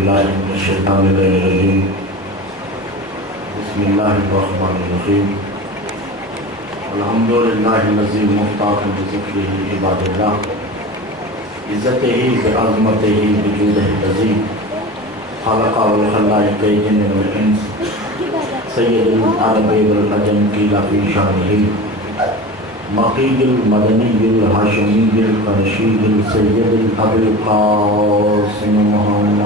बिल्लाहि मिनश्शैतानिर्रजीम। बिस्मिल्लाहिर्रहमानिर्रहीम। अल्हम्दुलिल्लाहिल्लज़ी मुफ्ताक़िन बिज़िक्रिही इबादल्लाह। इज़्ज़तिही बिअज़मतिही बिजूदिही अज़ीम। ख़लक़ा वल ख़लाइक़ जिन्न वल इंस। सय्यदुल अरबि वल अजम क़ीला फ़ी शानिही। मक़ीयुल मदनियुल हाशिमियुल क़ुरैशियुल सय्यदुल अबुल क़ासिम मुहम्मद।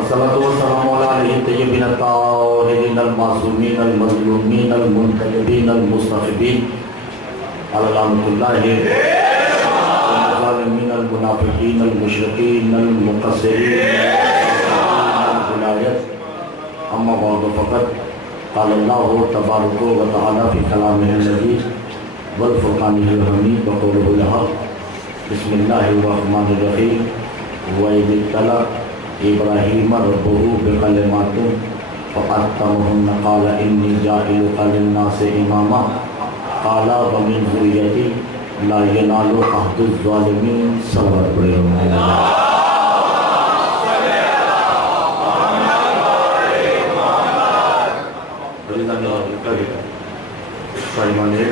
अस्सलातु वस्सलामु अला आलिहि तय्यबीन अत्ताहिरीन अल-मासूमीन अल-मज़लूमीन अल-मुंतजबीन अल-मुस्तफ़ीन अललानतुल्लाहि अल-ज़ालिमीन अल-मुनाफ़िक़ीन अल-मुशरिक़ीन अल-मुक़स्सिरीन अल-विलायत। अम्मा बअद फ़क़द क़ाल अल्लाहु तबारक व तआला फ़ी कलामिहिल मजीद वल फ़ुरक़ानिहिल हमीद व क़ौलिहिल हक़। बिस्मिल्लाहिर्रहमानिर्रहीम। व इज़ इब्तला इब्राहीम रब्बुहु बिकलिमातिन फ़अत्तमहुन्ना क़ाल इन्नी जाइलुका लिन्नासि इमामा क़ाला व मिन ज़ुर्रिय्यती ला यनालु अहदुज़ ज़ालिमीन। सल्लल्लाहु अलैहि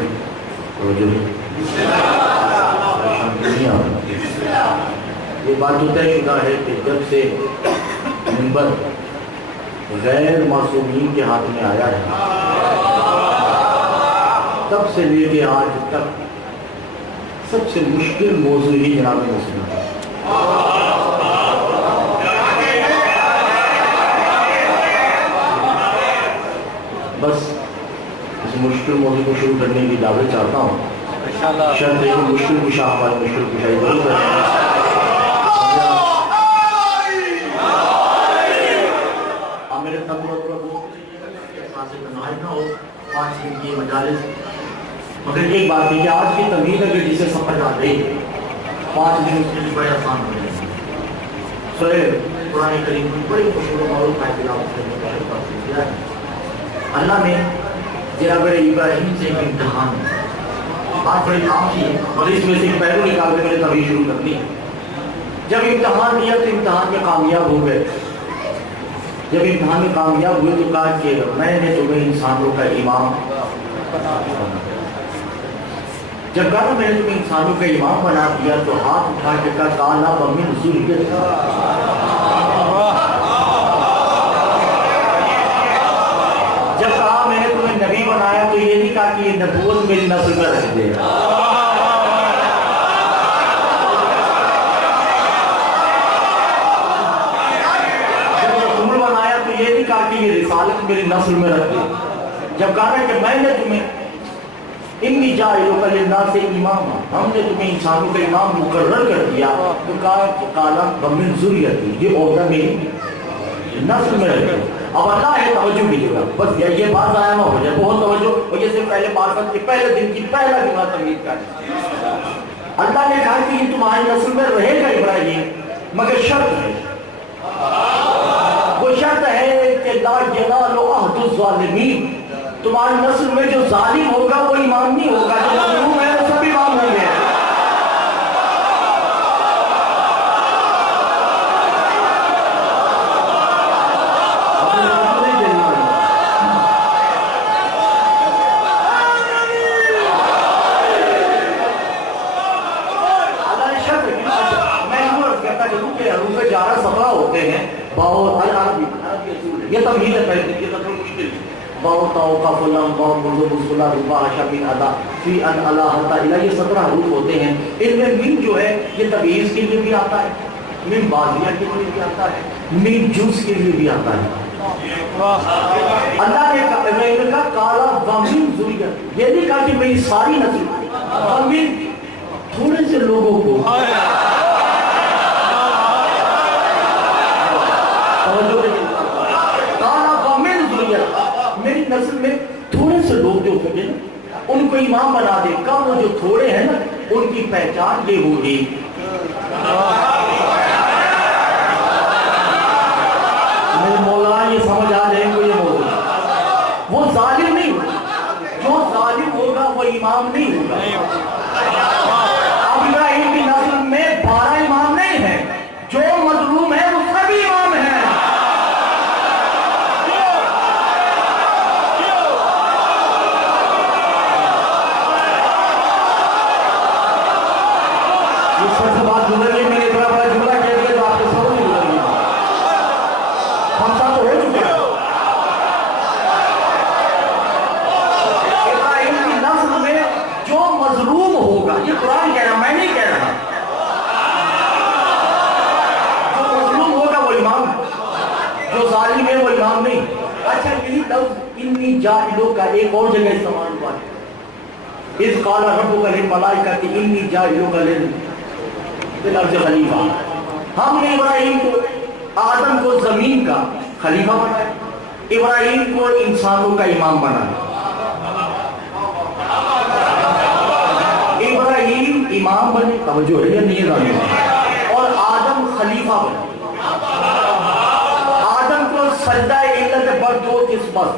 ये बात तो तयशुदा है कि जब से मिंबर गैर मासूमीन के हाथ में आया है तब से लेके आज तक सबसे मुश्किल मौजू ही जनाब मुस्लिम है। बस इस मुश्किल मौजू को शुरू करने की दावत चाहता हूँ। शर्त है कि मुश्किल कुशा हमारी मुश्किल कुशाई जरूर करें। मेरे पाँच दिन की मजालिस मगर एक बात है कि आज की तमीज़ अगर जिसे समझ आ गई 5 दिन उसके लिए बड़े आसान हो जाएंगे। सूरह कुरान करीम की बड़ी मशहूर मारूफ है तिलावत करने का किया है। अल्लाह ने जनाब इब्राहीम से एक इम्तिहान बात बड़ी काम की है और इसमें से एक पहलू निकाल के मैंने तभी शुरू करनी है। जब इम्तिहान दिया तो इम्तिहान में कामयाब हो गए। जब इम्तिहान में कामयाब हुए तो कहा कि मैंने तुम्हें इंसानों का इमाम जब कहा मैंने तुम्हें इंसानों का इमाम बना दिया तो हाथ उठा के कहा काला बमिन ज़ुर्रियत। जब कहा मैंने तुम्हें नबी बनाया तो ये नहीं कहा कि ये नबूवत मेरी नस्ल में रख दे। कि ये रिसालत मेरी नस्ल में रख दी। जब कहा कि मैंने तुम्हें इन्नी जाइलुका लिन्नासि इमामा हमने तुम्हें इंसानों का इमाम मुकर्रर कर दिया तो कहा कि काला मिन ज़ुर्रियती ये औरत मेरी नस्ल में रह गई। अब अल्लाह है तवज्जो कीजिएगा बस ये बात ज़ाया ना हो जाए। बहुत तवज्जो और ये सिर्फ पहले मार्फत के पहले दिन की पहला दिमाग तमीज़ का अल्लाह ने कहा कि ये तुम्हारी नस्ल में रहेगा इब्राहीम मगर शर्त है। वो शर्त है कि ला यनालु अहदुज़ ज़ालिमीन तुम्हारी नस्ल में जो जालिम होगा वो इमाम नहीं होगा। जो मज़लूम है वो सब इमाम होंगे। होते हैं ये तमीज़ है पहले ये तो मुश्किल बाओ का फुल्लम बाओ मुर्दो मुस्कुला रुबा आशा बिन अदा फी अन अला हता इला ये 17 हरूफ होते हैं। इनमें मिन जो है ये तमीज़ के लिए भी आता है, मिन बाजिया के लिए भी आता है, मिन जुज़ के लिए भी आता है। अल्लाह ने कहा काला वमिन ज़ुर्रियत ये नहीं कहा कि मेरी सारी नस्ल वमिन थोड़े से लोगों को मेरी नस्ल में थोड़े से लोग जो होंगे ना उनको इमाम बना दे। का वो जो थोड़े हैं ना उनकी पहचान ये होगी मेरे मौला ये समझ आ जाएंगे ये मौजूद वो जालिम नहीं होगा। जो जालिम होगा वो इमाम नहीं होगा। सर से बात गुजर गई, मैंने इतना बड़ा जुमला कह दिया तो आपके सब नहीं गुजर गया। हम सब तो हो चुके हैं। इब्राहिम की नस्ल में जो मजलूम होगा, ये कुरान कह रहा, मैं नहीं कह रहा, जो मजलूम होगा वो इमाम, जो जालिम है वो इमाम नहीं। अच्छा, यही लफ्ज इन्नी जाहिलों का एक और जगह इस्तेमाल हुआ है। इस काला रब्बुका लिल मलाइकति इन्नी जाहिलुका फिल अर्ज़ि खलीफा। हमने इब्राहिम को, आदम को जमीन का खलीफा बनाया, इब्राहिम को इंसानों का इमाम बनाया। इब्राहिम इमाम बने, तवज्जो है या नहीं है, और आदम खलीफा बने। आदम को सजदा इल्लत पर दो किस्मत।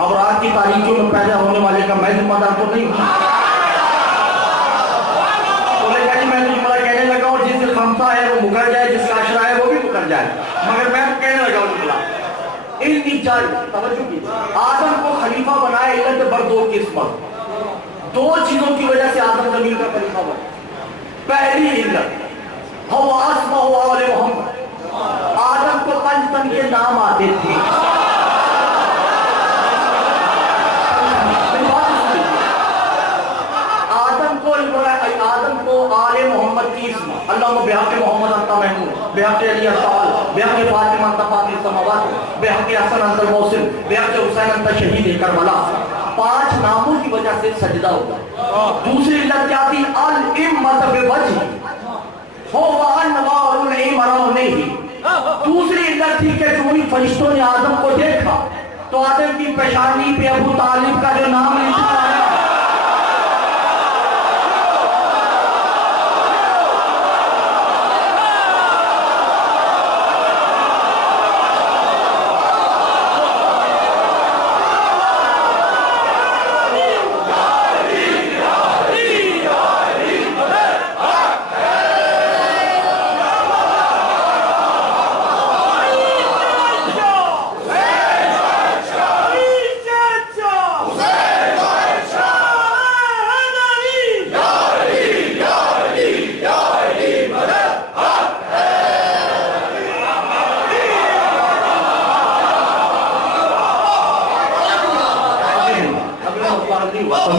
अब रात की तारीखों में पैदा होने वाले का मैं जिम्मेदार तो नहीं हूं। मैं तो जुमला कहने लगा और जिस खमसा है वो मुकर जाए, जिसका अशरा है वो भी मुकर जाए, मगर मैं कहने लगा जुमला आदम को खलीफा बनाया इल्लत पर दो किस्मत। दो चीजों की वजह से आदम जमीन का खलीफा बना। पहली इल्लत आदम को पंचतन के नाम आते थे। आदम को आले मोहम्मद की इस्म, अल्लाहुम्मा बिहक़्क़ि मोहम्मद अंता महमूद, बिहक़्क़ि अली अस्ताल, बिहक़्क़ि फातिमा अंता फातिह समावात, बिहक़्क़ि हसन अंता मौसिम, बिहक़्क़ि हुसैन अंता शहीद करबला। 5 नामों की वजह से सजदा होगा। दूसरी इल्लत क्या थी? अल इम्मत बिवजही हो व अनवारुल इमरान नहीं। दूसरी इल्लत थी कि जो फरिश्तों ने आदम को देखा तो आदम की पेशानी पे अबू तालिब का जो नाम लिखा है,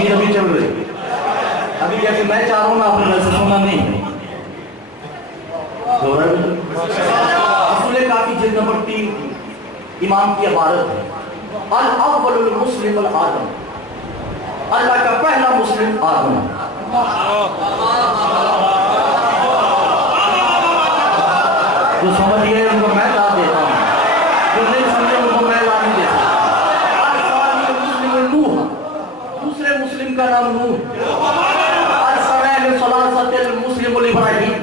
अभी चल रही। अभी जैसे मैं चाह रहा हूँ ना, आपने वैसे सुना नहीं। असूल काफी जिल्द नंबर 3 इमाम की इबारत है, अल अव्वलुल मुस्लिम अल आदम, अल्लाह का पहला मुस्लिम आदम। जो समझ गए उनको मैं ला देता हूँ, जो नहीं समझे उनको मैं ला नहीं देता। दूसरे मुस्लिम का नाम नूह, मुस्लिम इब्राहिम।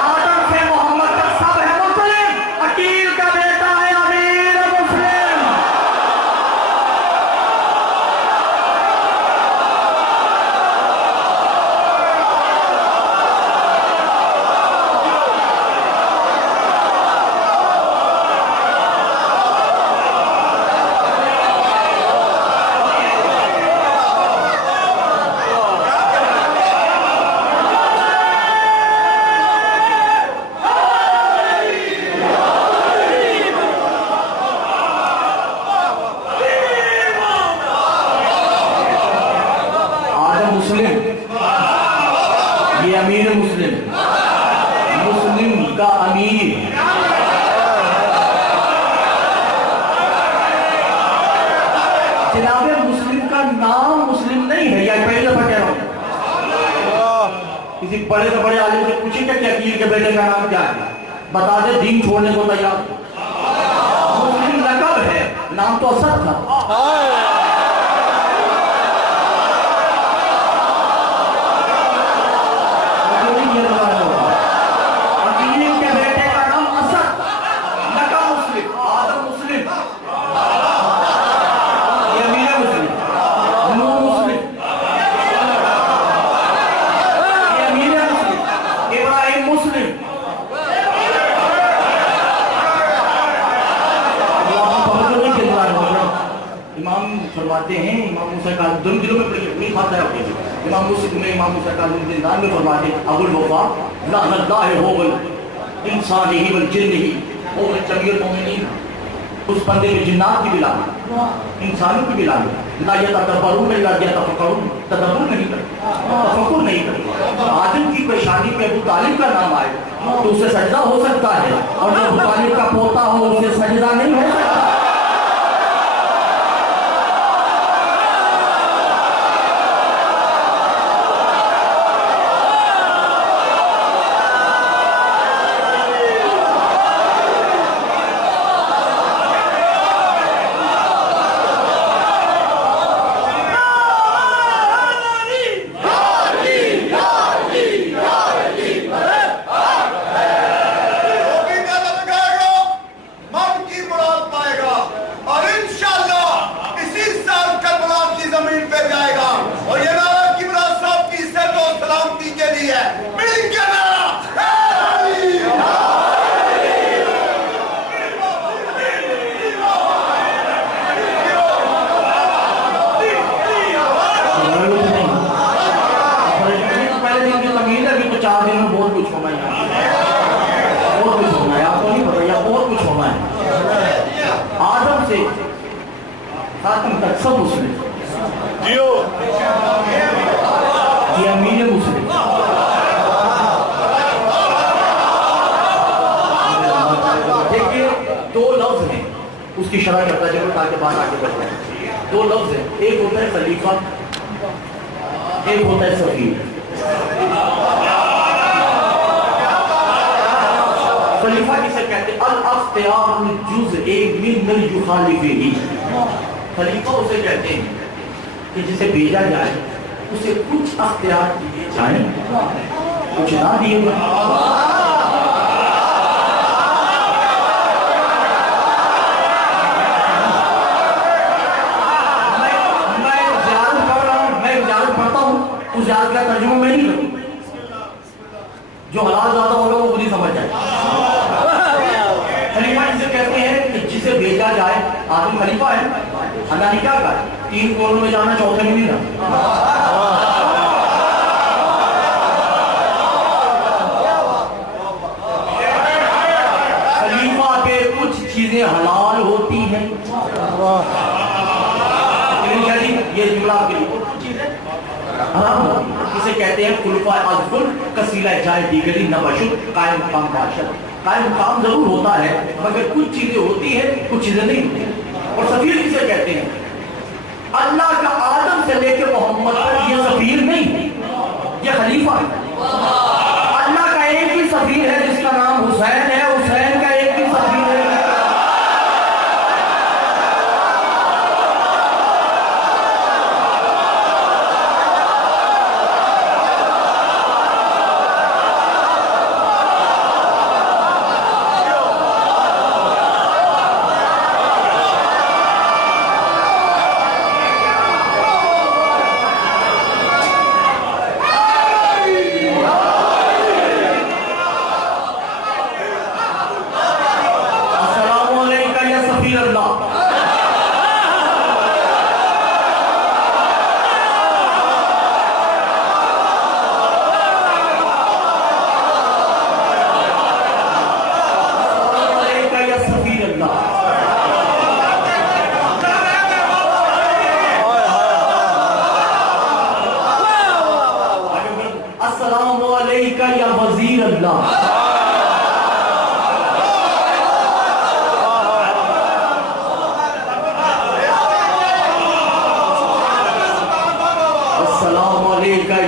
आदम से मोहम्मद तक सब है मुस्लिम। अकील का बेटा है अमीर मुस्लिम। ये अमीर मुस्लिम, मुस्लिम का अमीर। जनाबे मुस्लिम का नाम मुस्लिम नहीं है, या पहले दफा कह रहा हूं। किसी बड़े से बड़े आलिम से पूछेगा कि अकील के बेटे का नाम क्या है, बता दे, दीन छोड़ने को तैयार। मुस्लिम लकब है, नाम तो असद था। इमाम फरमाते हैं, इमाम मूसा का 2 दिनों में नहीं खाता है। इमाम मुस्लिम में इमाम मुसद्दक़ में फरमाते अबुल वफा लअनल्लाहु हुवल इंसान ही वल जिन्न ही वो जमील मोमिनीन, उस बंदे में जिन्नात की बिला इंसानों की बिला ला यतदब्बरून ला यतफक्करून, तदब्बर नहीं करते, तफक्कुर नहीं करते। आदम की पेशानी पे अबू तालिब का नाम आए तो उसे सजदा हो सकता है, और जो अबू तालिब का पोता हो उसे सजदा नहीं हो सकता। सब मुस्लिम जियो ये अमीर मुस्लिम देखिए, दो लफ्ज हैं उसकी शरह करता है जब ताकि बात आगे बढ़ जाए। दो लफ्ज हैं, एक होता है खलीफा, एक होता है सफीर। खलीफा किसे कहते हैं? अल-अख्तियारुल जुज़ई मिन युखालिफिही। खलीफा उसे कहते हैं कि जिसे भेजा जाए उसे कुछ अख्तियार दिए जाए, कुछ ना दिए जाए। मैं ज़ियारत कर रहा हूँ, मैं ज़ियारत पढ़ता हूँ, उस ज़ियारत का तर्जुमा मैं नहीं करूँ। जो हलाल ज़्यादा होगा वो खुद ही समझ जाए। खलीफा जिसे कहते हैं कि जिसे भेजा जाए, आदमी खलीफा है, अल्लाह ने क्या कहा? 3 कोनों में जाना, चौथे में नहीं जाना। खलीफा के कुछ चीजें हलाल होती हैं, ये जुमला के लिए कुछ चीजें हराम होती हैं। इसे कहते हैं खुलफा अज़्ज़ुल कसीला जाए दीगरी नबशुल कायम मकाम बाशद। कायम मकाम जरूर होता है मगर कुछ चीजें होती है, कुछ चीजें नहीं होती। और सफीर किसे कहते हैं? अल्लाह का आदम से लेकर मोहम्मद तक ये सफीर नहीं, ये खलीफा है। अल्लाह का एक ही सफीर है जिसका नाम हुसैन है, हुसैन का एक ही सफीर है।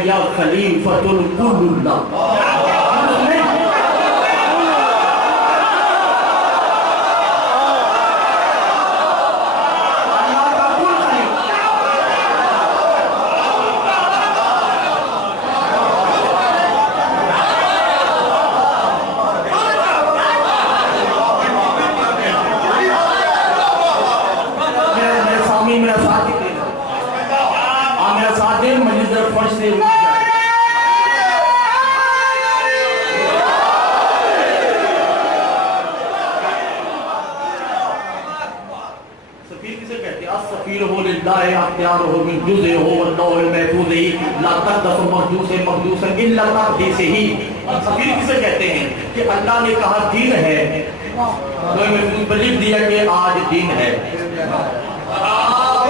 या खलीफतुल कुल्लुल्लाह। मेरा साथ दे, मजलिस फर्श से इख्तियार हो मिन जुज़े हो वल्लाह महफूज़ ही ला तक़दस मखदूस इल्ला तक़दीस ही। सफीर किसे कहते हैं कि अल्लाह ने कहा दिन है तो महफूज लिख दिया कि आज दिन है।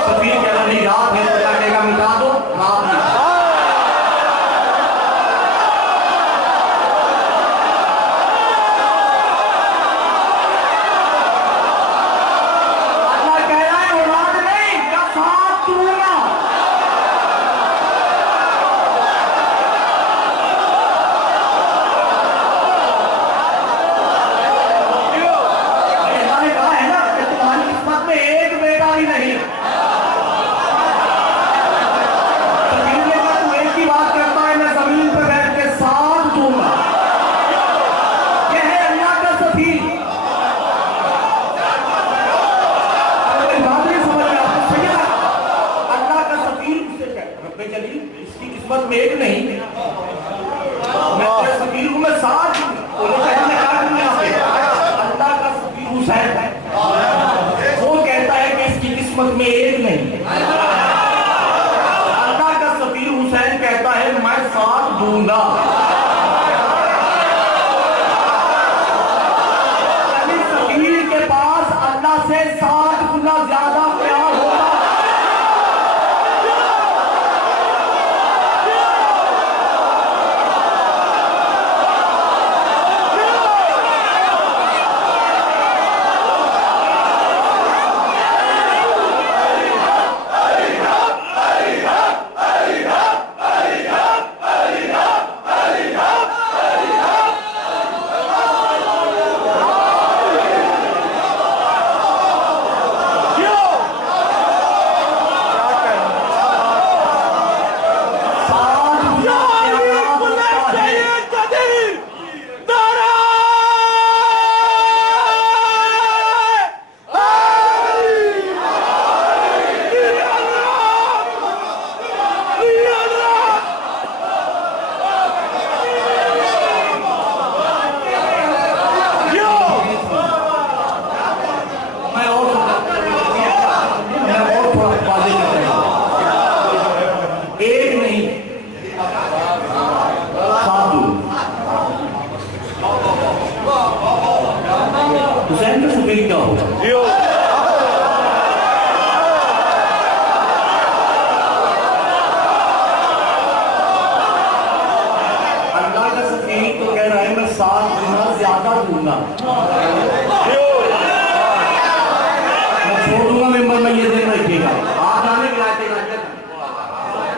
सफीर कह रहा नहीं रात है तो अल्लाह कहेगा मिटा दो रात है।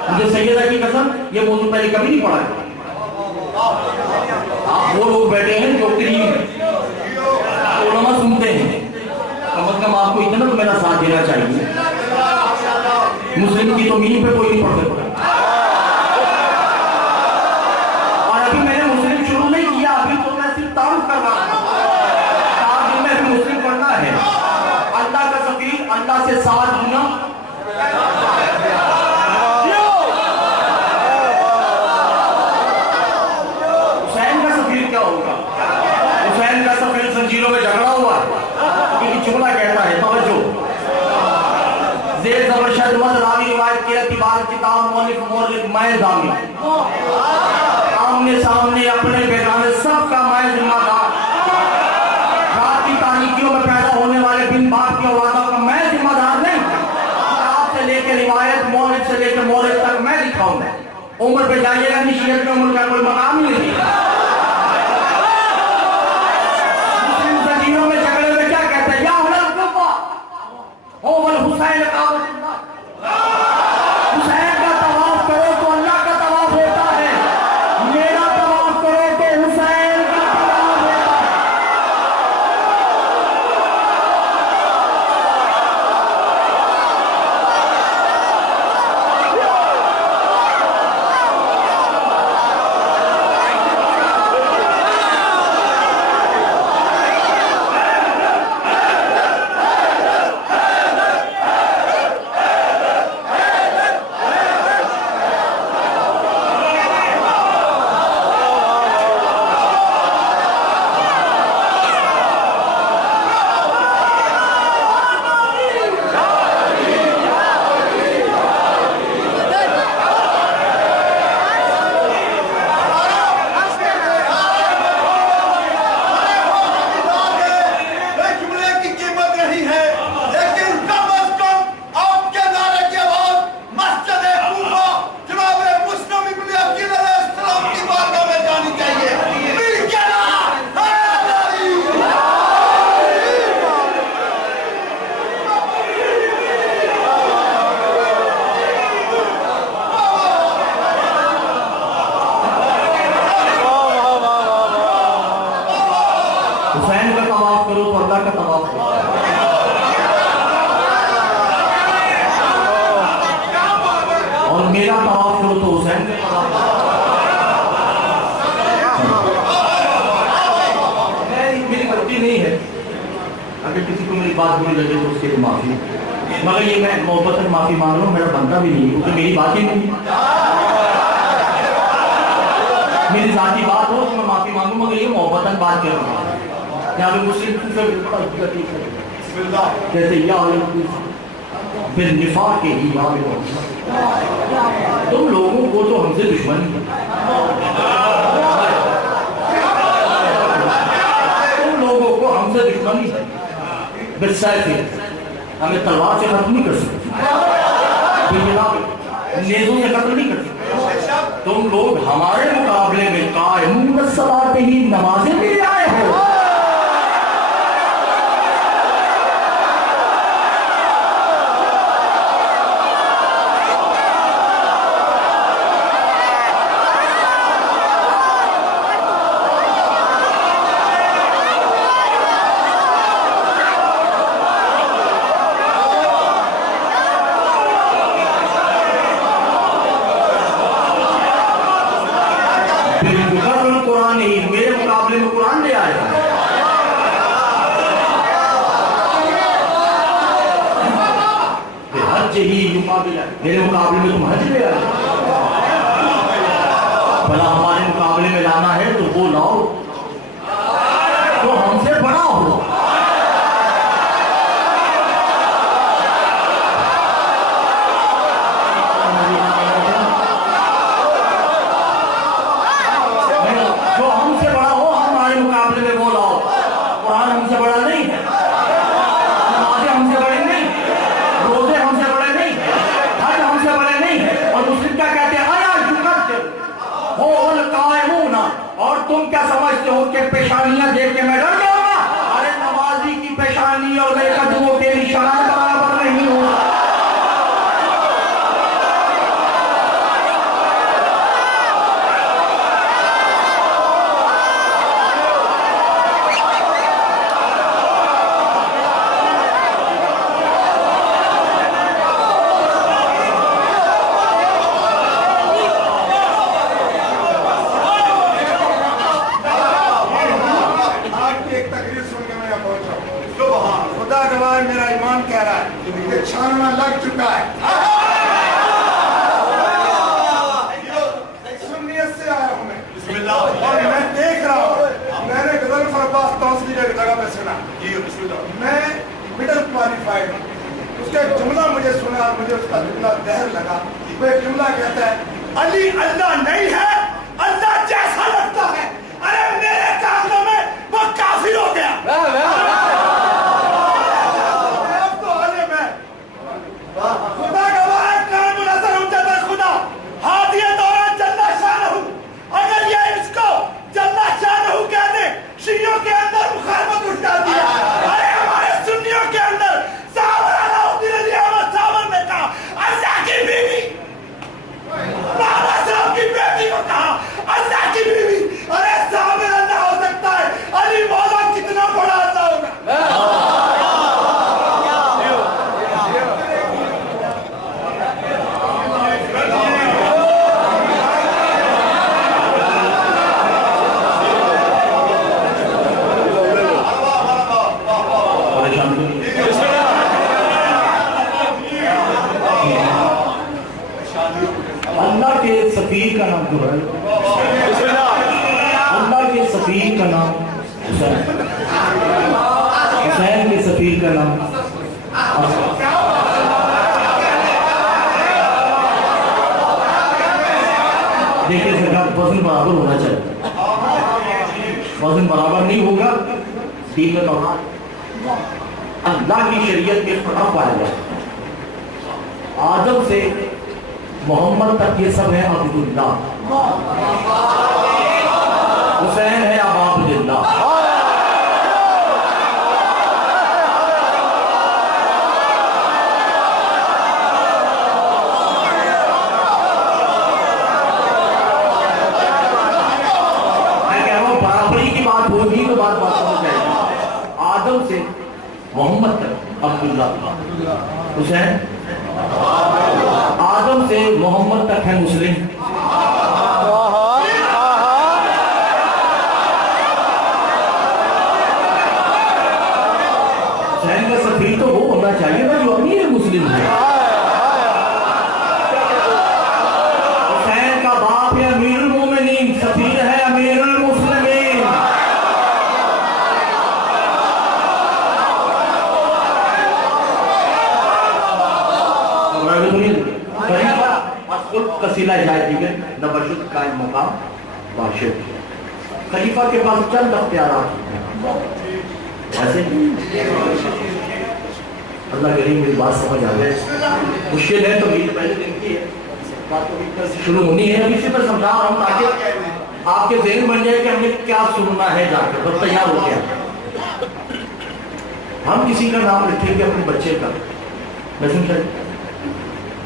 मुझे सैयदा की कसम ये मौजूद पहले कभी नहीं पढ़ा है। आप वो लोग बैठे हैं जो उलमा सुनते हैं, कम से कम आपको इतना तो मेरा साथ देना चाहिए। मुस्लिम की तो मीनिंग पे कोई नहीं पढ़ सकता। और अभी मैंने मुस्लिम शुरू नहीं किया, अभी तो मैं सिर्फ तारुफ कर रहा हूं। 7 दिन में अभी मुस्लिम पढ़ना है। अल्लाह का सफीर अल्लाह से 7 गुना जंजीरों में झगड़ा हुआ है। जुमला कहता है तवज्जो ज़ेर ज़बर शद मद रावी रिवायत के एतबार किताब मौलिक मौलिक मैं जामी आमने सामने अपने बेगाने सबका मैं जिम्मेदार। रात की तारीकियों में पैदा होने वाले बिन बाप की औलादों का मैं जिम्मेदार नहीं। किताब से लेकर रिवायत मौलिक से लेकर मौलिक तक मैं लिखाऊंगा। उम्र पे जाइएगा निशियत में उम्र का कोई मकाम ही नहीं। में झगड़े में क्या कहते हैं, या हुसैन हुसैन का तवाफ करो तो अल्लाह का तवाफ होता है, मेरा तवाफ करो तो हुसैन का तवाफ होता है। बात बुरी लगे तो उसके लिए माफी, मगर ये मैं मोहब्बतन माफी मांग रहा हूँ, मेरा बनता भी नहीं क्योंकि मेरी बात ही नहीं, मेरी जाती बात हो तो मैं माफी मांगू, मगर ये मोहब्बतन बात कर रहा हूँ। यहाँ पे मुस्लिम जैसे निफा के ही तुम लोगों को तो हमसे दुश्मनी, तुम लोगों को हमसे दुश्मनी है, हमें तलवार से खत्म नहीं कर सकते, नेज़ों से खत्म नहीं कर सकते। तुम लोग हमारे मुकाबले में कायम सलाते ही नमाजें भी आए हो। मेरे मुकाबले में कुरान ले आया, हज ही मेरे मुकाबले में तुम हज ले आए, भला हमारे मुकाबले में लाना है तो वो लाओ तो हमसे बड़ा हो। हमसे बड़ा नहीं है, नमाज़ें हमसे बड़े नहीं, रोजे हमसे बड़े नहीं, हज हमसे बड़े नहीं है। और मुस्लिम क्या कहते हैं, और तुम क्या समझते हो कि पेशानियां देख के मैं डर जाऊंगा? अरे नमाजी की पेशानी और कदमों के निशान बराबर नहीं हो। मेरा ईमान कह रहा है कि छानना लग चुका है। सुन्नियत से आया हूं मैं और मैं देख रहा हूं, मैंने गजल फरबास तौसली की जगह पे सुना, मैं मिडिल क्वालिफाइड हूं। उसका जुमला मुझे सुना, मुझे उसका जुमला जहर लगा। वो एक जुमला कहता है, अली अल्लाह नहीं है, अल्लाह जैसा लगता है। अरे मेरे कागजों में वो काफिर हो गया। खुदा गवाह है, कान मुनज़्ज़र उम्मत खुदा हादिया दौरा जल्ला शानहू। अगर ये इसको जल्ला शानहू कहने शियों के अंदर मुखालफत उठ जाती है। अरे हमारे सुन्नियों के अंदर साबर अलाउद्दीन अली अहमद साबर ने कहा, अल्लाह की बीवी, बाबा साहब की बेटी को कहा अल्लाह की बीवी। अरे साबर अल्लाह हो सकता है, अली मौला कितना बड़ा अल्लाह होगा। अल्लाह के सफीर का नाम जो है, अल्लाह के सफीर का नाम हुसैन, हुसैन के सफीर का नाम देखिए सरकार, वजन बराबर होना चाहिए, वजन बराबर नहीं होगा दीन में अल्लाह की शरीयत के फर्क पाया जाए। आदम से मोहम्मद तक ये सब है अब्दुल्लाह, हुसैन है अब्दुल्लाह। मैं कह रहा हूं बराबरी की बात होगी तो बात समझ जाएगी। आदम से मोहम्मद तक अब्दुल्लाह, हुसैन, आदम से मोहम्मद तक है मुस्लिम, हुसैन का चाहिए था जो अमीर मुस्लिम है। हुसैन का बाप है अमीरुल मोमिनीन, सफीर है अमीरुल मुस्लिमीन। कसीला जायज़ नबशुद कायम मकाम वाशिद। खलीफा के पास चंद अख्तियारात ऐसे। अल्लाह करीम मेरी बात समझ आ गई। मुश्किल है तो मेरी पहले दिन की है, बात तो शुरू होनी है। अभी इसी पर समझा रहा हूँ ताकि आपके ज़हन बन जाए कि हमने क्या सुनना है, जाकर बस तैयार हो गया। हम किसी का नाम रखेंगे अपने बच्चे का,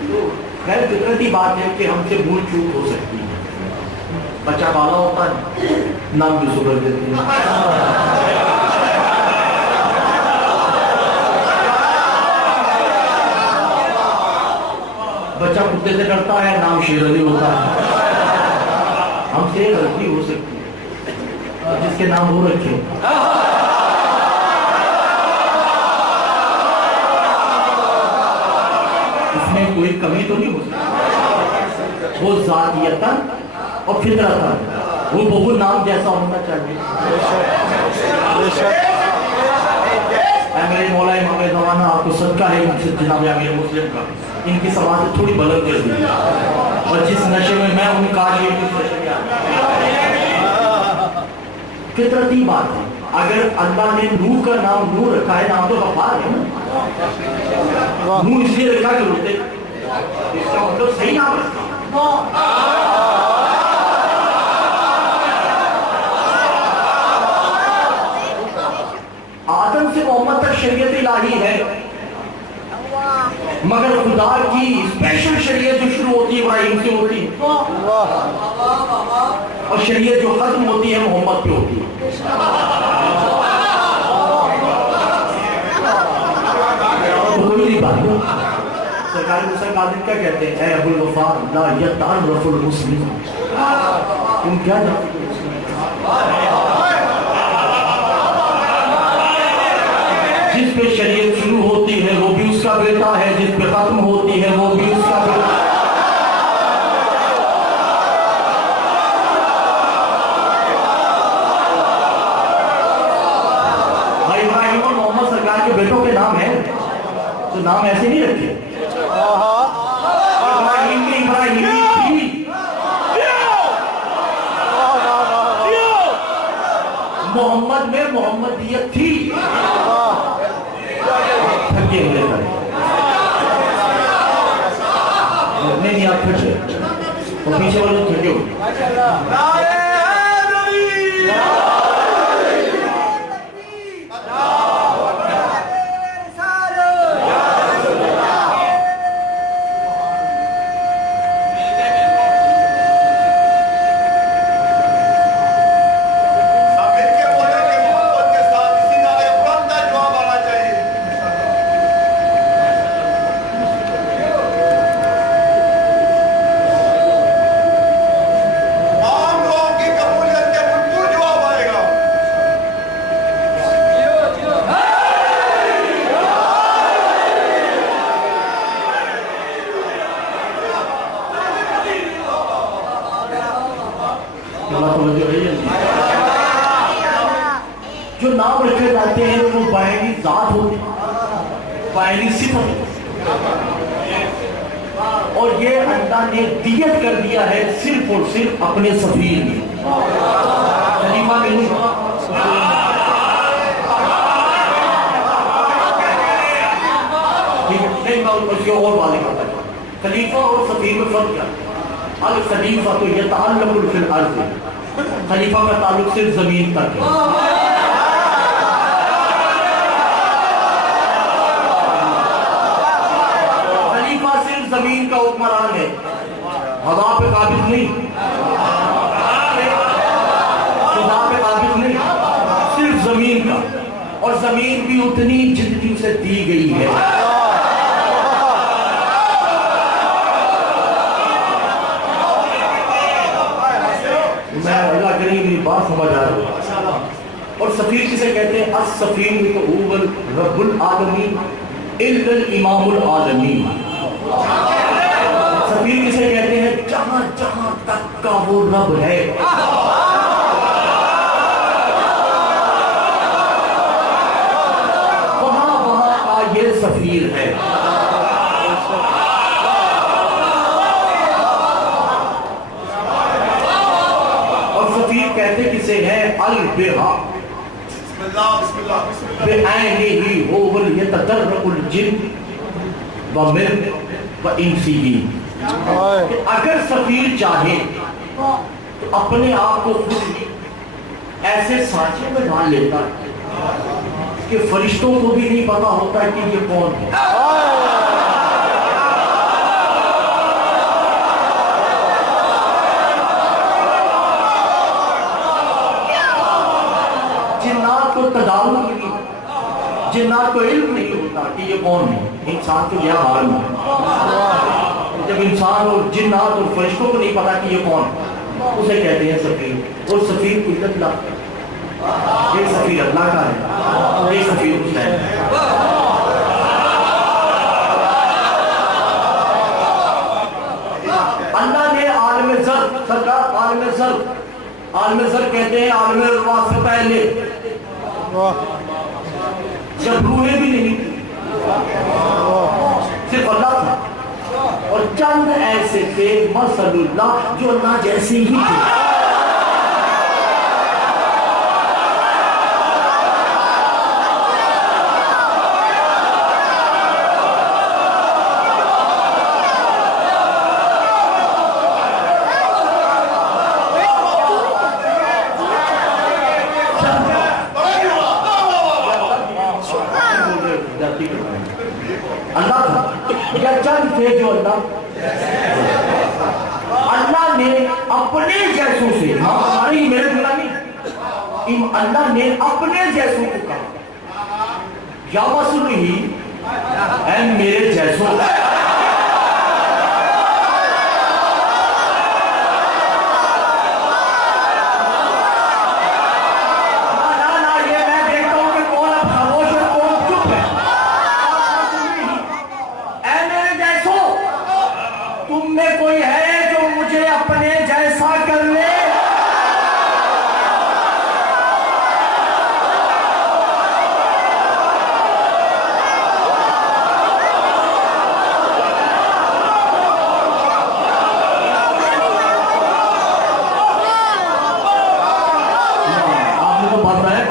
तो खैर फितरती बात है कि हमसे भूल चूक हो सकती है। बच्चा पाला होता है, नाम भी सुधर देते हैं। बच्चा कुत्ते से डरता है, नाम शेर अली होता है। हमसे गलती हो सकती है, जिसके नाम वो रखे। इसमें कोई कमी तो नहीं हो सकती। वो जातियतन और फितरतन वो बहु नाम जैसा होना चाहिए। मेरे मौला इमाम ज़माना आपको सदका है जनाब अमीर मुस्लिम का, इनकी समाज थोड़ी बुलंद कर दी। और जिस नशे में मैं उनका फितरती बात है। अगर अल्लाह ने नूह का नाम नूह रखा है, नाम तो गफ्फार है ना। नूह इसलिए रखा कि रोते, इसका मतलब सही नाम रखा। आदम से मोहम्मद तक शरीयत इलाही है, मगर खुदा की स्पेशल शरीयत जो शुरू होती है इब्राहिम से होती है, और शरीयत जो खत्म होती है मोहम्मद पे होती है। तो कोई बात नहीं। सरकारी मुस्लिम कादिर क्या कहते हैं, ऐ अबुल वफा ला यतारफुल मुस्लिम, तुम क्या जानते हो जिस पे शरीयत शुरू होती है वो भी उसका बेटा है, जिस पे खत्म होती है वो भी उसका बेटा। भाई इब्राहिम और मोहम्मद सरकार के बेटों के नाम है तो नाम ऐसे नहीं रखे। इब्राहिम में इब्राहिमी थी, मोहम्मद में मोहम्मदियत थी। थके हुए नहीं आप थके और पीछे वाले थके हुए। जो नाम रखे जाते हैं वो बायनी जात होती है, बायनी सिफत, और ये अल्लाह ने दियत कर दिया है सिर्फ और सिर्फ अपने सफीर में। खलीफा नहीं मैं उसके और वाले का खलीफा और सफीर में फर्क क्या? अल खलीफा तो ये ताल्लुक फिल अर्ज़, खलीफा का ताल्लुक सिर्फ जमीन तक है। खलीफा सिर्फ जमीन का हुक्मरान है, हवा पे काबिज नहीं, खुदा पे काबिज नहीं, सिर्फ जमीन का, और जमीन भी उतनी जितनी उसे दी गई है। मैं अल्लाह करीम मेरी बात समझ आ रही है। और सफीर किसे कहते हैं? अस सफीर तो रब्बुल आलमीन, इल्लल इमामुल आलमीन। सफीर किसे कहते हैं? जहां जहां तक का वो रब है, वहां वहां का ये सफीर है। और सफीर कहते किसे हैं? अल बिहा बेआइनिही हुवल यतदर्रुल जिन्न व मिन व इंसिही। अगर सफीर चाहे तो अपने आप को खुद ऐसे सांचे में डाल लेता है कि फरिश्तों को भी नहीं पता होता कि ये कौन है। जिन्नात को तदारुक नहीं, जिन्नात को इल्म नहीं होता कि ये कौन है। इंसान को यह मालूम है। जब इंसान और जिन्नात और फरिश्तों को नहीं पता कि ये कौन है, उसे कहते हैं सफीर। और सफीर को इल्लत ला, एक सफीर अल्लाह का है, एक सफीर उसका है। अल्लाह ने आलम ज़र, सरकार आलम ज़र, आलम ज़र कहते हैं आलम रुवास से पहले, जब रूहें भी नहीं थी, सिर्फ अल्लाह था और चंद ऐसे थे मसलुल्लाह जो अल्लाह जैसे ही थे। अल्लाह था या चंद थे जो अल्लाह ने अपने जैसों से, हमारी मेरे गुना नहीं, अल्लाह ने अपने जैसों को कहा या मसलुही है मेरे जैसों। कोई है जो मुझे अपने जैसा कर ले? आपने तो पता है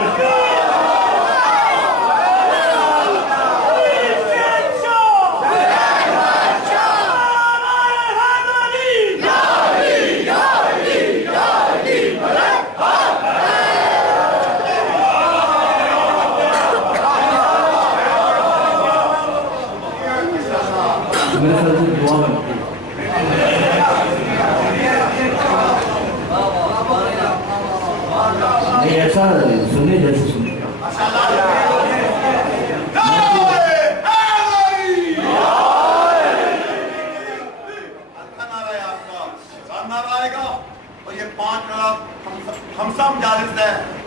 मेरे ख्याल से दुआ बनती है। ऐसा सुनने जैसे सुनने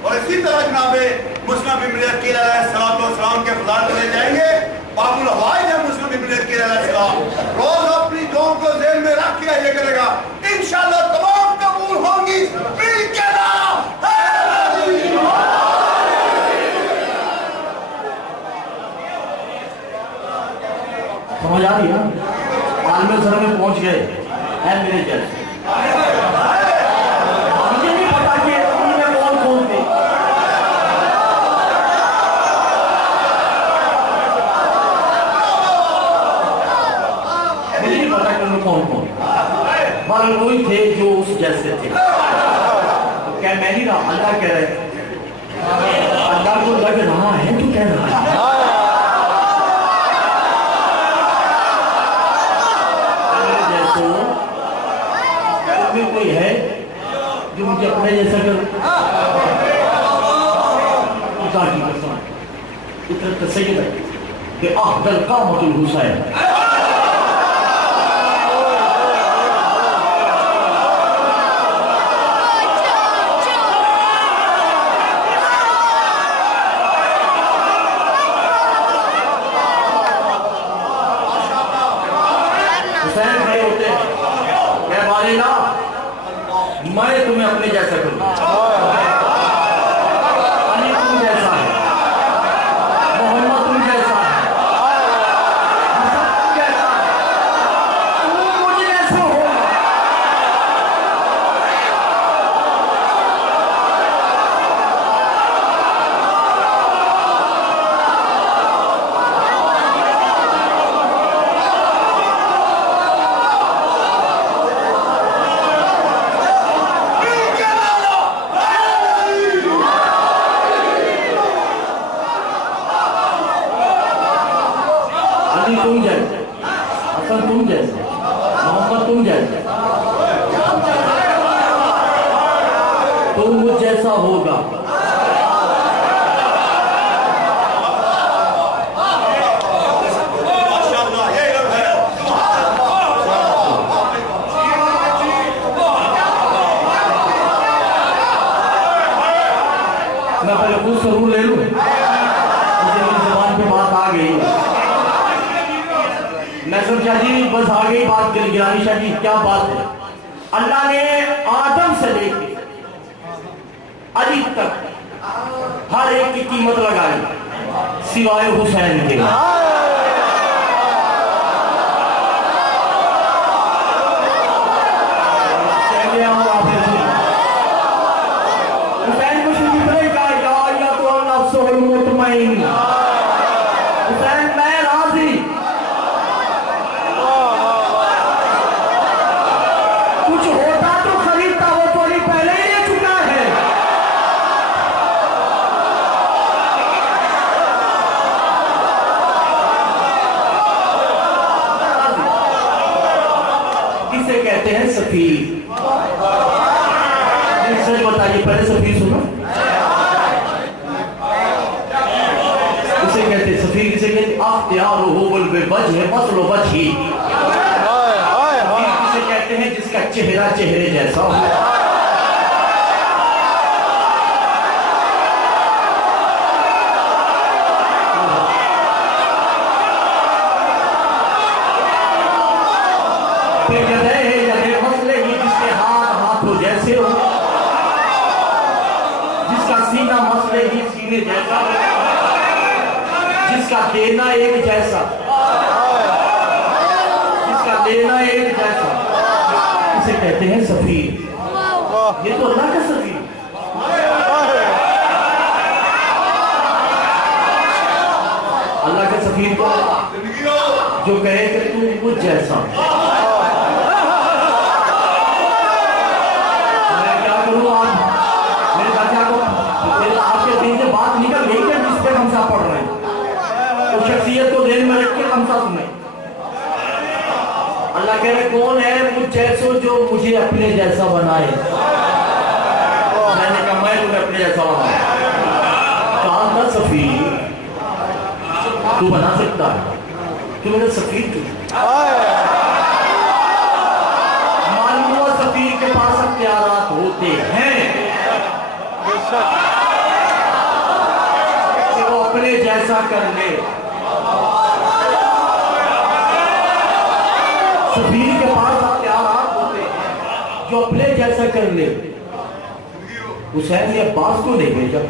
और इसी तरह जनाबे मुस्लिम इब्न अकील अलैहिस्सलाम के फज़ाइल को ले जाएंगे। बाबुल हवाई है मुस्लिम इब्न अकील अलैहिस्सलाम, रोज अपनी दुआओं को ज़हन में रख के ये करेगा, इंशाअल्लाह तमाम कबूल होंगी। मिल के समझ आ रही है? आलम ज़र में पहुंच गए हैं मेरे जैसे। मुझे नहीं पता कि उनमें कौन कौन थे। मुझे नहीं पता कि उनमें कौन कौन, मगर वही थे जो उस जैसे थे। तो क्या मैं नहीं रहा? अल्लाह कह रहे थे, अल्लाह को लग रहा है तो कह रहा है। कोई है जो मुझे अपने जैसा कर की कसम इतना तसय्युद है कि अहदल कामतुल हुसैन। मैं तुम्हें अपने जैसा करूंगा। अली तुम जैसा है, मोहम्मद तुम जैसा है, हसन तुम जैसा है, तुम मुझे जैसा हो। तुम जैसे, हसन तुम जैसे, मोहम्मद तुम जैसे, तुम मुझ जैसा होगा। मैं पहले कुछ जरूर ले लूं, जबान पे बात आ गई। नसर शाह जी बस आ गई बात, गिलानी शाह जी क्या बात है। अल्लाह ने आदम से लेके अली तक हर एक की कीमत लगाई सिवाय हुसैन के। हुसैन को जितने कहा या तो नफ्सुल मुतमईन, हुसैन मैं राजी, कुछ होता तो खरीदता, वो तो अली पहले ही ले चुका है। किसे कहते हैं सफीर? सच बताइए, पहले सफीर सुनो। किसे कहते सफीर? किसे कहते? अख्तियार हुबुल बिवजह मसलो वजही। किसे कहते हैं? जिसका चेहरा चेहरे जैसा हो। मसले ही जिसके हाथ हाथों जैसे हो, जिसका सीना मसले ही सीने जैसा हो, जिसका देना एक जैसा, जिसका देना एक जैसा, इसे कहते हैं सफीर। ये तो अल्लाह का सफीर। अल्लाह का सफीर को जो कहे कि तू मुझ जैसा, मैं क्या करूं? आज मेरे बच्चा को आपके दिन से बात निकल गई कि जिस पे हमसा पढ़ रहे हैं, तो शख्सियत को देर में रख के हमसा सुने। अल्लाह कह रहे कौन है मुझ जैसो जो मुझे अपने जैसा बनाए। मैंने कहा मैं तुम्हें अपने जैसा बनाऊं। कहा था सफीर तू बना सकता है, तू मेरा सफीर तू। मालूम हुआ सफीर के पास अख्तियारात होते हैं कि वो अपने जैसा कर ले। सफीर के पास अख्तियारात होते हैं जो अपने जैसा कर ले। हुसैन ने अब्बास को नहीं भेजा,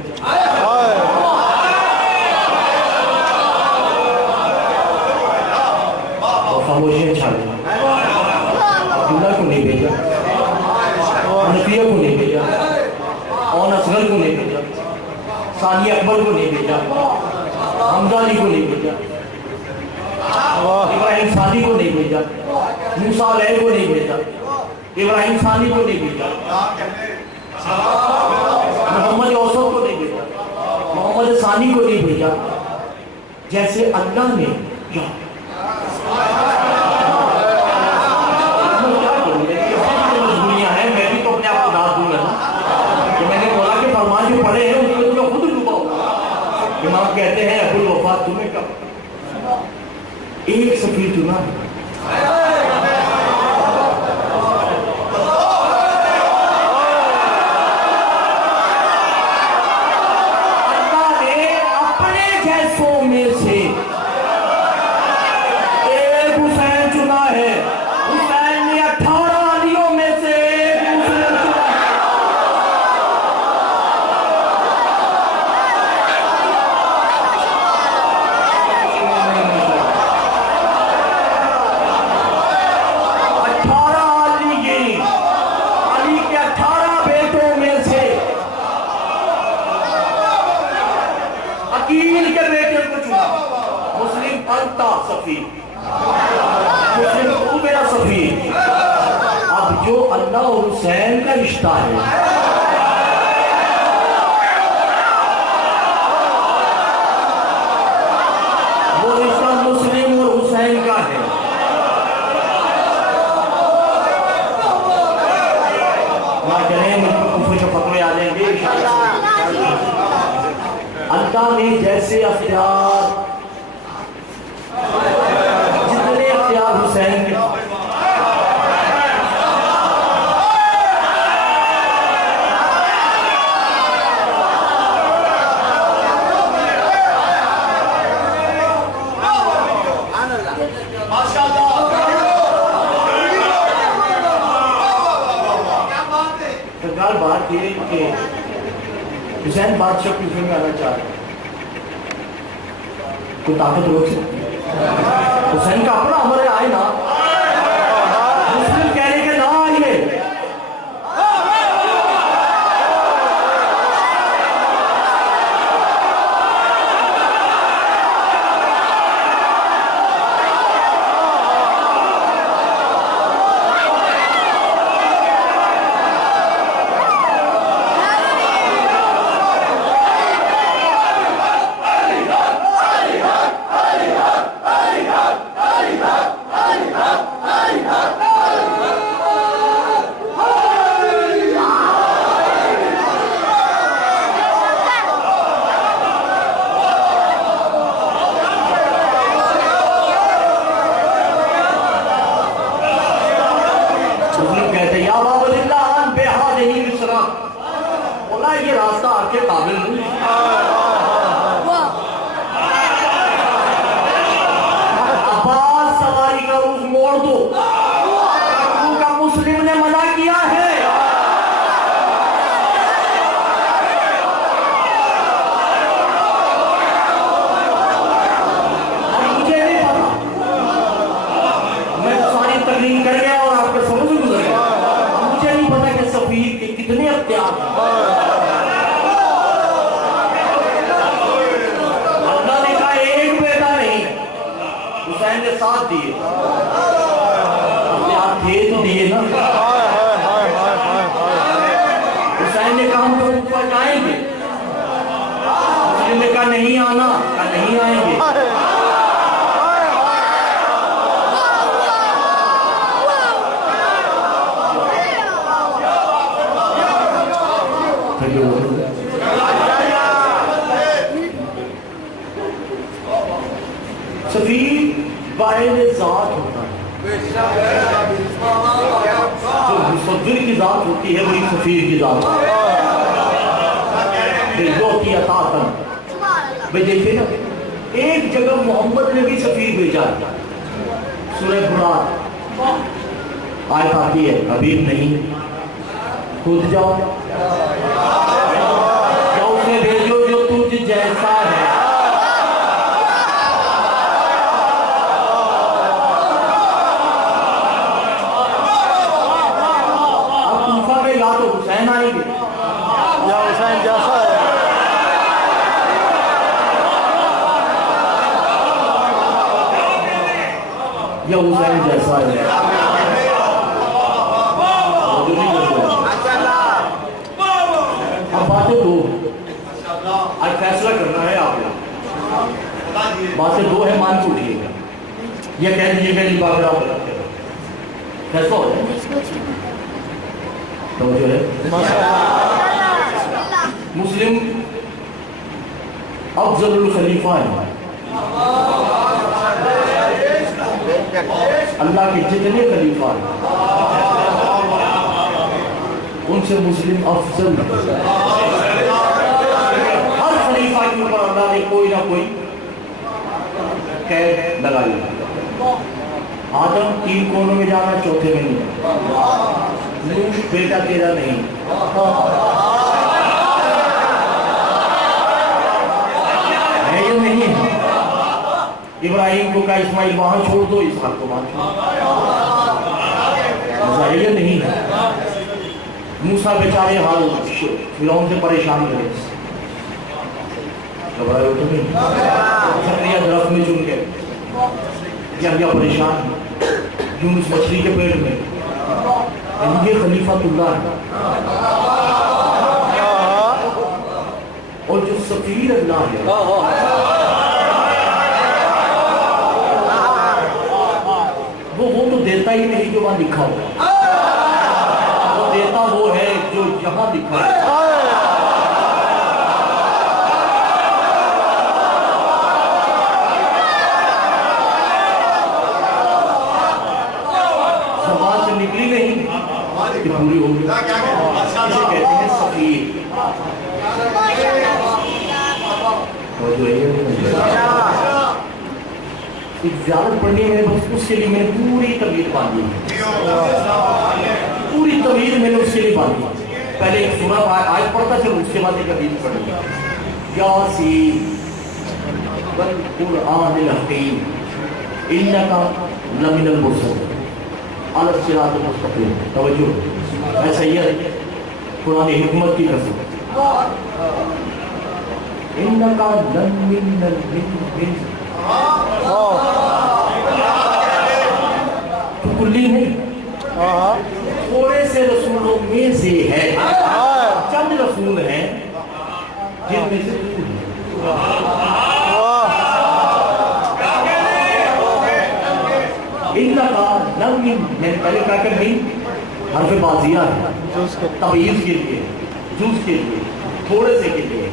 खामोशियां छा गई। अब्दुल्ला को नहीं भेजा, हनफिया को नहीं भेजा, और असगर को नहीं भेजा, सानी अकबर को नहीं भेजा, हमजा अली को नहीं भेजा, इब्राहिम सानी को नहीं भेजा, मूसा अलैहि को नहीं भेजा, इब्राहिम सानी को नहीं भेजा, मोहम्मद औसत को नहीं भेजा, मोहम्मद सानी को नहीं भेजा। जैसे अल्लाह ने मजबूरियां हैं, मैं भी तो अपने आप को दाद दूंगा ना कि मैंने बोला कि फरमान जो पढ़े हैं उनको तो मैं खुद डूबा हूं। इमाम कहते हैं अबुल वफा तुम्हें कब एक सफीर चुना। अल्लाह ने अपने जैसों में से एक हुसैन चुना है। हुसैन ने 18 अलियों में से एक हुसैन चुना है। अंता सफी, मुस्लिम तू मेरा सफी। अब जो अल्लाह और हुसैन का रिश्ता है, वो रिश्ता मुस्लिम और हुसैन का है। फतवे आ जाएंगे। अल्लाह ने जैसे अख्तियार, जितने अख्तियार हुसैन के, बात ये कि हुसैन बादशाह की फिल्म में आना चाह रहे, कोई ताकत रोक सकती है? हुसैन का अपना अमर आए ना, मुस्लिम कहने के ना आइए। ये रास्ता आपके काबिल नहीं। अब्बास सवारी का रूख मोड़ दो, का मुस्लिम ने मना किया है। मुझे नहीं पता, मैं सारी तकलीफ कर गया और आपके समझ में गुजर गया। मुझे नहीं पता कि सफीर के कितने अख्तियार हुसैन ने साथ दिए, आप थे तो दिए ना। हुसैन ने कहा हम तो ऊपर जाएंगे, मुस्लिम ने कहा नहीं आना, कहा नहीं आएंगे। सफीर बायने जात होता है, जो मुसव्विर की जात होती है वही सफीर की जात है। भाई देखिए ना, एक जगह मोहम्मद ने भी सफीर भेजा है, सूरह बुरात आयत आती है, हबीब नहीं खुद जाओ, जाओ उसे भेजो जो तुझ जैसा है। या तो हुसैन आएंगे या हुसैन जैसा है। या हुसैन जैसा है। अब बातें दो, आज फैसला करना है आपको। बातें दो है, मान के उठिएगा या कह दीजिएगा इन बाबरा फैसला हो जाए। तो जो है मुस्लिम अफजलुल खलीफा है, अल्लाह के जितने खलीफा हैं उनसे मुस्लिम अफजल। हर खलीफा के ऊपर अल्लाह ने कोई ना कोई कैद लगाई। आदम 3 कोनों में जाना, चौथे में नहीं। बेटा तेरा नहीं, है ये नहीं है। इब्राहिम को कहा इस्माइल वहां छोड़ दो, इसहाक को वहां छोड़, ये नहीं है। मूसा बेचारे हाल फिरौन से परेशान रहे, घबराए तो नहीं, दरख्त में चुन के क्या क्या परेशान यूनुस मछली के पेट में, ये खलीफतुल्लाह है। और जो सफीर अल्लाह है वो तो देता ही नहीं जो वहां लिखा हुआ, वो देता वो है जो यहां लिखा है। जबान से निकली नहीं कि पूरी होगी। इसे कहते हैं सफीर। ज़्यादा पढ़नी है बस, उसके लिए मैंने पूरी तबीयत बांधी, पूरी तबीयत मैंने उसके लिए बांधी। पहले एक सूरत आज पढ़ता चलो, उसके बाद एक हदीस पढ़ूंगा। यासीन वल कुरआनिल हकीम इन्नका लमिनल मुरसलीन अला सिरातिल मुस्तकीम। तवज्जो, ऐसा ही है कुरान हिकमत की कसम। इन्नका लमिनल मुरसलीन, तो कुल्ली नहीं, थोड़े से रसूलों में से है, चंद रसूल हैं जिनमें से इनका मैंने पहले क्या कर दी, हर्फ बाजिया है तमीज के लिए, जूस के लिए, थोड़े से के लिए।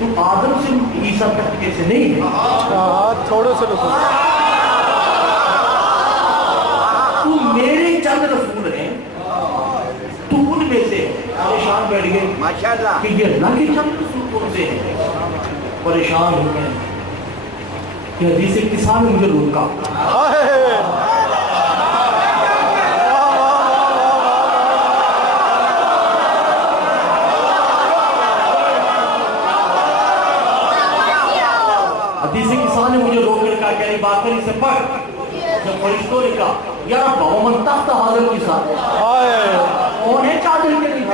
तो आदम से ईसा तक कैसे नहीं है, थोड़े से रसूल, तू मेरे चंद रसूल हैं, तू उनमें से। परेशान बैठ गए माशाअल्लाह कि ये अल्लाह के चंद रसूल कौन से हैं। परेशान हो गए कि हदीस किसान ने मुझे रोका। हदीस किसान ने मुझे रोक कर कहा, क्या बात करी से पढ़। जब फरिश्तों ने कहा यार बहुमन तख्त हाजिर के साथ कौन है चादर के नीचे,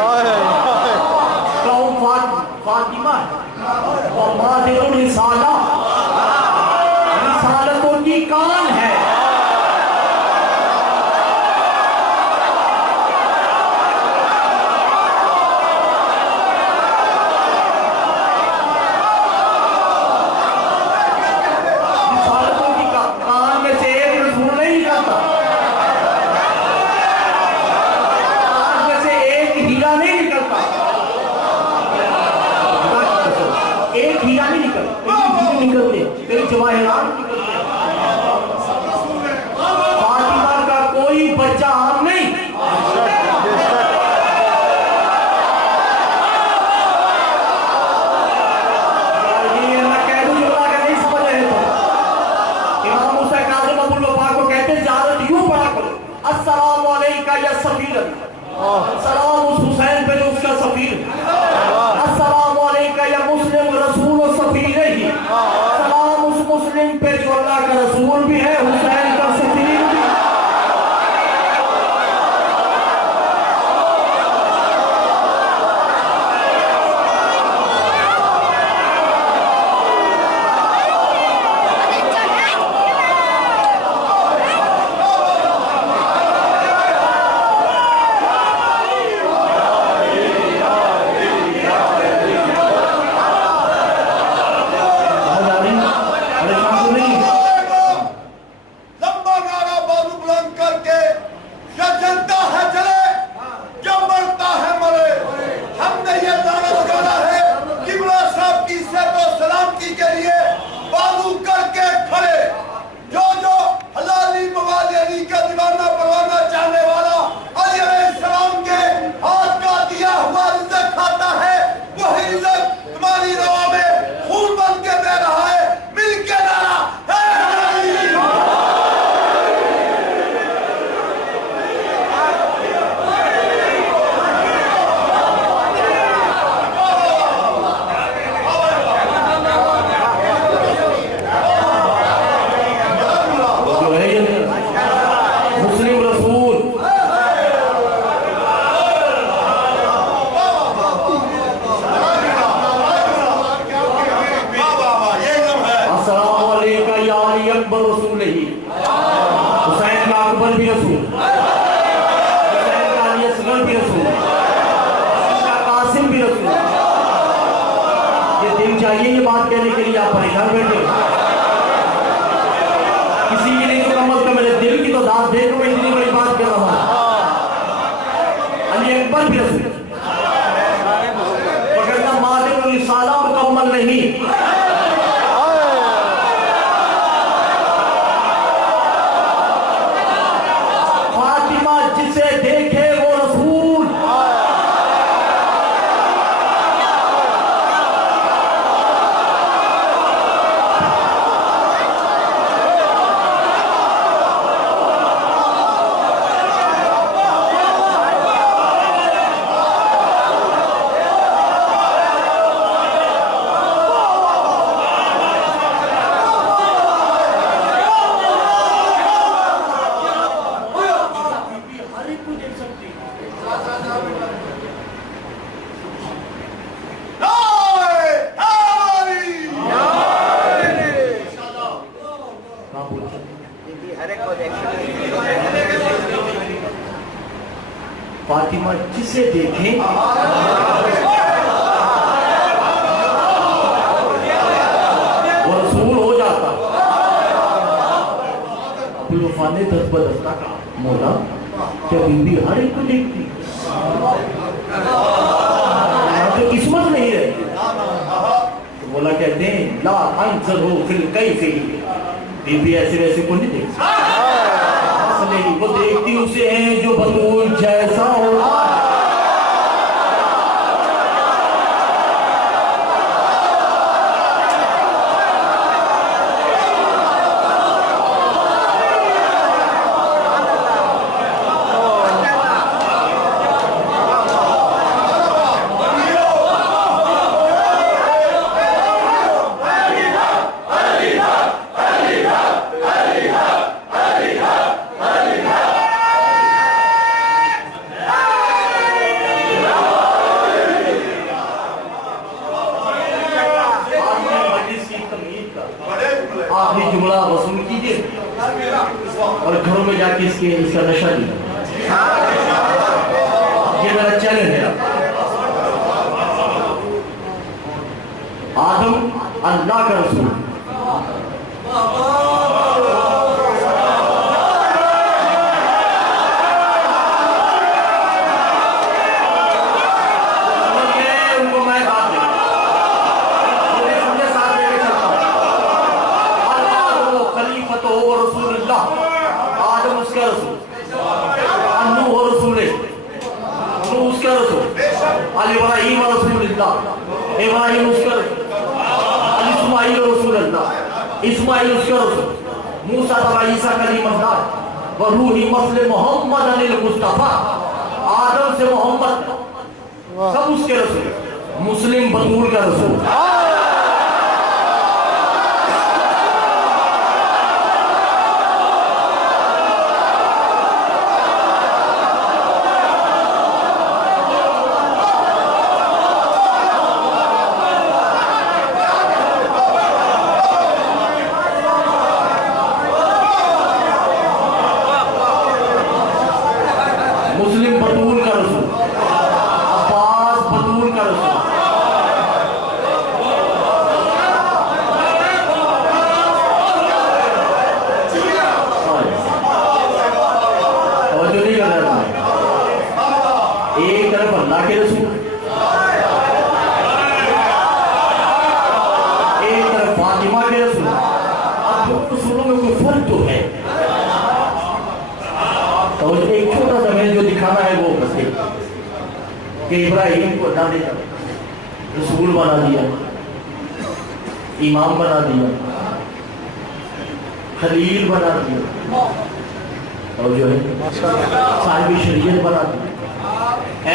कौन फातिमा और मादिरुल रिसाला, रिसालतों की कान है। चाहिए ये बात कहने के लिए आप परेशान बैठे? किसी की नहीं तो कम अज कम मेरे दिल की तो दाद देखो, मैं इतनी बड़ी बात कर रहा हूं। अली अकबर भी रसूल पकड़ना मादे को रिसाला मुकम्मल नहीं। फातिमा जिसे देखे वो रसूल। फातिमा जिसे देखें वो रसूल हो जाता। अबुल ने दस्ता का मौला क्या बीबी हर एक को देखती? तो किस्मत नहीं रहती। तो बोला कहते हैं ला अंसर हो फिर कई से बीबी ऐसे वैसे को नहीं देखती। नहीं वो देखती उसे है जो बतूल जैसा होगा। आखिरी जुमला वसूल कीजिए और घरों में जाके इसका नशा लीजिए। ये मेरा चैलेंज है। आदम अल्लाह का रसूल, उनको मैं बात आदम उसका रसूल, अन्नू हो रसूल, अन्नू उसका रसूल, अल इब्राहीम रसूलुल्लाह, इब्राहीम उसका रसूल, अल इस्माईल रसूलुल्लाह, इस्माईल उसका रसूल, मूसा तबा ईसा कलीमुल्लाह व रूही मसल मोहम्मद अनिल मुस्तफा। आदम से मोहम्मद सब उसके रसूल। मुस्लिम बतूल का रसूल। मुस्लिम बतूल का रसूल, अब्बास बतूल का रसूल। तवज्जो नहीं कर रहा था। एक तरफ अल्लाह के रसूल, एक तरफ फातिमा के रसूल। अब रसूलों में कोई फर्क तो है। तो एक छोटा सा मैंने जो दिखाना है वो बस कि इब्राहिम को अल्लाह ने रसूल बना दिया, इमाम बना दिया, खलील बना दिया, और जो है साहिब शरीयत बना दिया,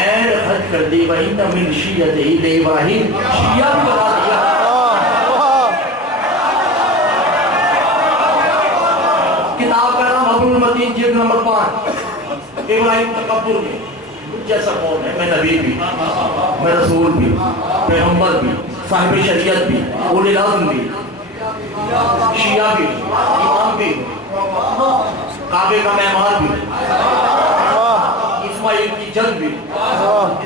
ऐन हद कर दी। वही मिन शियत इब्राहिम, शिया भी बना दिया। किताब का नाम अब्दुल मतीन जिल्द नंबर 5। इब्राहिम तकब्बुर में जैसा कौन है, मैं नबी भी, मैं रसूल भी, पैगंबर भी, साहिब शरीयत भी, उलिल अज़्म भी, शिया भी, इमाम भी, काबे का मेहमान भी, इस्माइल की जंग भी,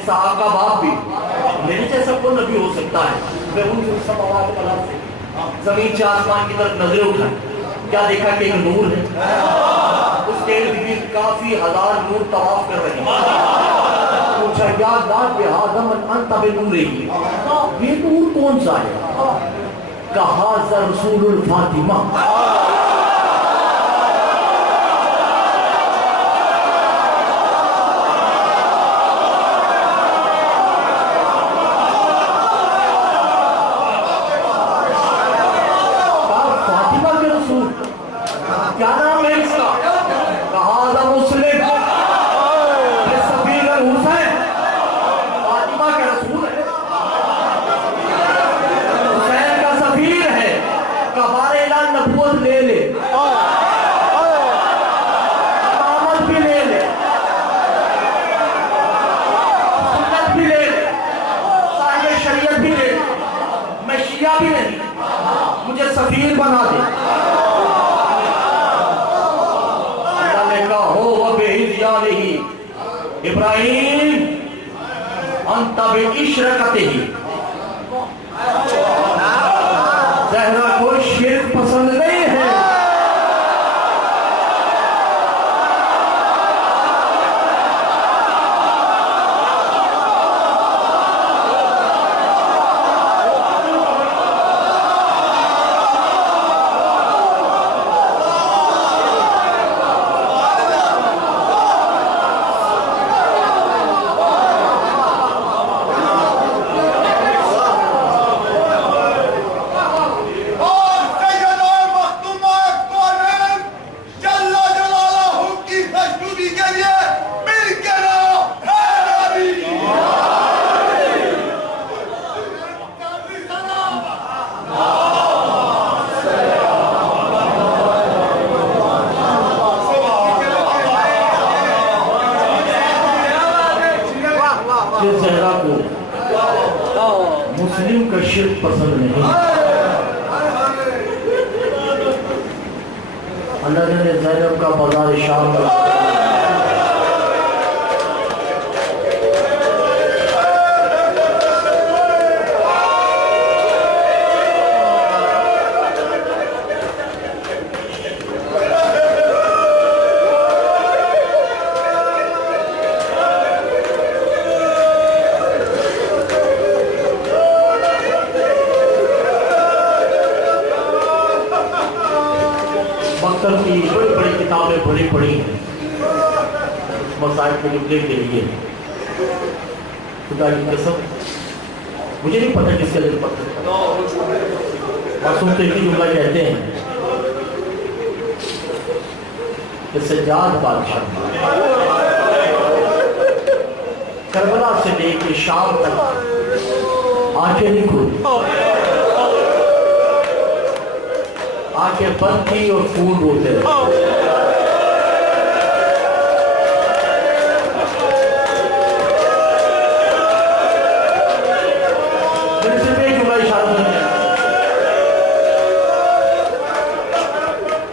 इसहाक का बाप भी। मेरे जैसा कौन नबी हो सकता है? जमीन से आसमान की तरफ नजरें उठाई, क्या देखा कि एक नूर है, उसके इर्द गिर्द काफी हजार नूर तवाफ कर रहे हैं। पूछा या अल्लाह बिहादम अंत बिनूरिही, ये नूर कौन सा है? कहा रसूलुल फातिमा। क्या नाम है इसका? कहा मुस्लिम सफीर हुसैन, फातिमा के रसूल है, हुसैन का सफीर है। कबारे लाल नबूवत ले ले, इमामत भी ले ले, सुन्नत भी ले ले, साहिब शरीयत भी ले ले, मैं शिया भी नहीं, मुझे सफीर बना दे। इब्राहिम अंत बिइशरकतिही, ज़हरा को शिर्क पसंद नहीं है। ज़हरा को मुस्लिम का शिर्क पसंद नहीं। अल्लाह ने ज़ैनब का बाजार शाम की बड़ी बड़ी किताबें भरी पड़ी हैं मसाइल को निकलने के लिए। खुदा की कसम मुझे नहीं पता किसके लिए पता, मासूम तो एक ही जुमला कहते हैं कि सज्जाद बादशाह करबला से लेके शाम तक आंखें नहीं खुली, आंखें बंद थी और खून रोते रहे।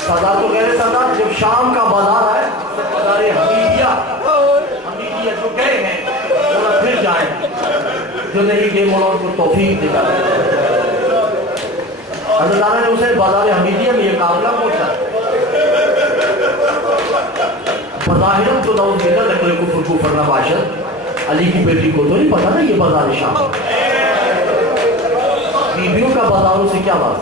सरदार तो कह रहे सरदार जब शाम का बाजार है बाजार हमीदिया जो गए हैं वो फिर जाए, जो नहीं गए मौला उनको तौफीक देगा। अल्लाह ने उसे बाजार हमीदिया में यह काबला पहुंचा। बज़ाहिरन तो नौज़बिल्लाह नकल कुफ्र को फरना बाशद अली की बेटी को तो नहीं पता ना ये बाजार शाम। बीबियों का बाजारों से क्या बात?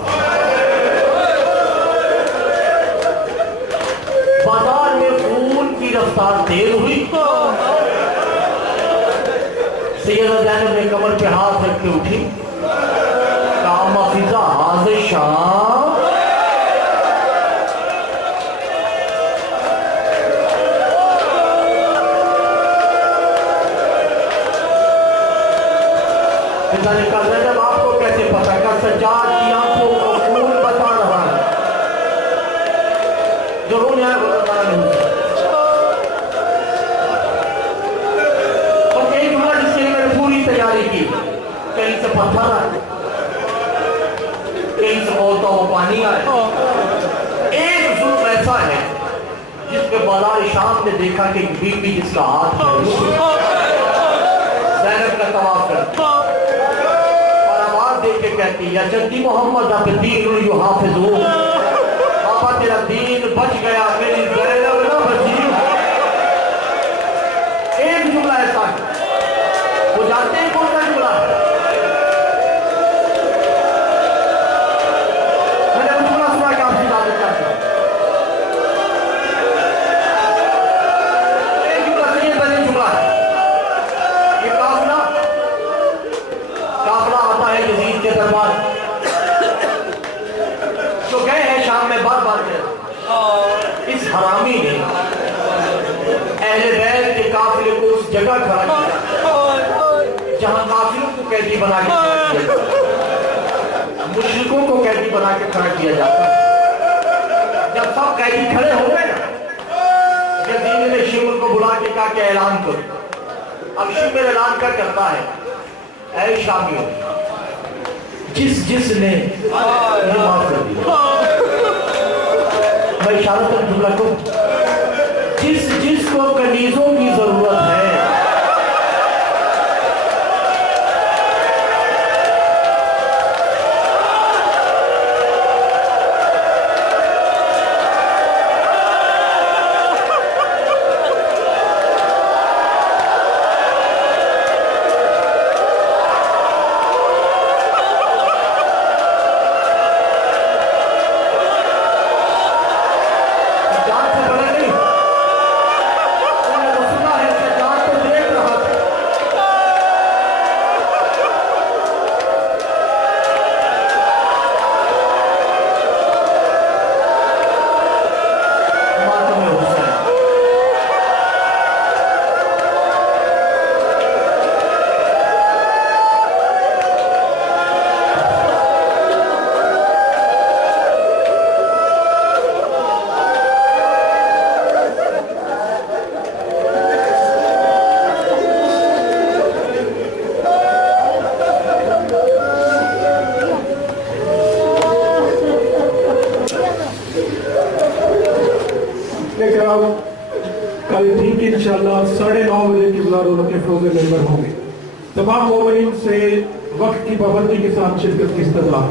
बाजार में खून की रफ्तार तेज हुई। सैयदा ज़ैनब ने कमर पे हाथ रख के उठी, फिजा हाज़िर शाम। पिता ने कहा जब आपको कैसे पता? का सज्जाद की आंखों को खून बता रहा है, जो रोने आए वो बता नहीं। और एक जुमला जिसके लिए मैंने पूरी तैयारी की, कहीं से पत्थर आए, कहीं से बोलता वो पानी आए। एक जुल्म ऐसा है जिसपे बाजार शाम ने देखा कि बीबी जिसका हाथ है ज़ैनब का तवाफ करती और आवाज देख के कहती है, जद्दी मोहम्मद अब दीन यू हाफिजू, पापा तेरा दीन बच गया, मेरी ज़ैनब ना बची। एक जुमला ऐसा है, वो जानते हैं कौन सा जुमला? मैंने वो जुमला सुना कि आपसे इजाजत चाहता हूं। एक जुमला सुनिए, पहले जुमला है, ये काफिला आता है यजीद के दरबार, तो गए हैं शाम में बार बार के इस हरामी ने अहले बैत के काफिले को उस जगह खड़ा किया जहां काफिलों को कैदी बना के खड़ा किया जाता, मुश्रिकों को कैदी बना के खड़ा किया जाता। जब सब कैदी खड़े हो गए ना, यजीद ने शिमर को बुला के कहा कि ऐलान करो। अब शिमर ऐलान क्या करता है, ऐ शामियों, जिसने माफ कर दिया, मैं इशारा कर जुमला को, जिसको कनीजों की जरूरत है, कल ठीक इंशाअल्लाह 9:30 बजे किबला रोज़ के फरोज़ मेंबर होंगे। तमाम मोमिनीन से वक्त की पाबंदी के साथ शिरकत की इस्तज़ा।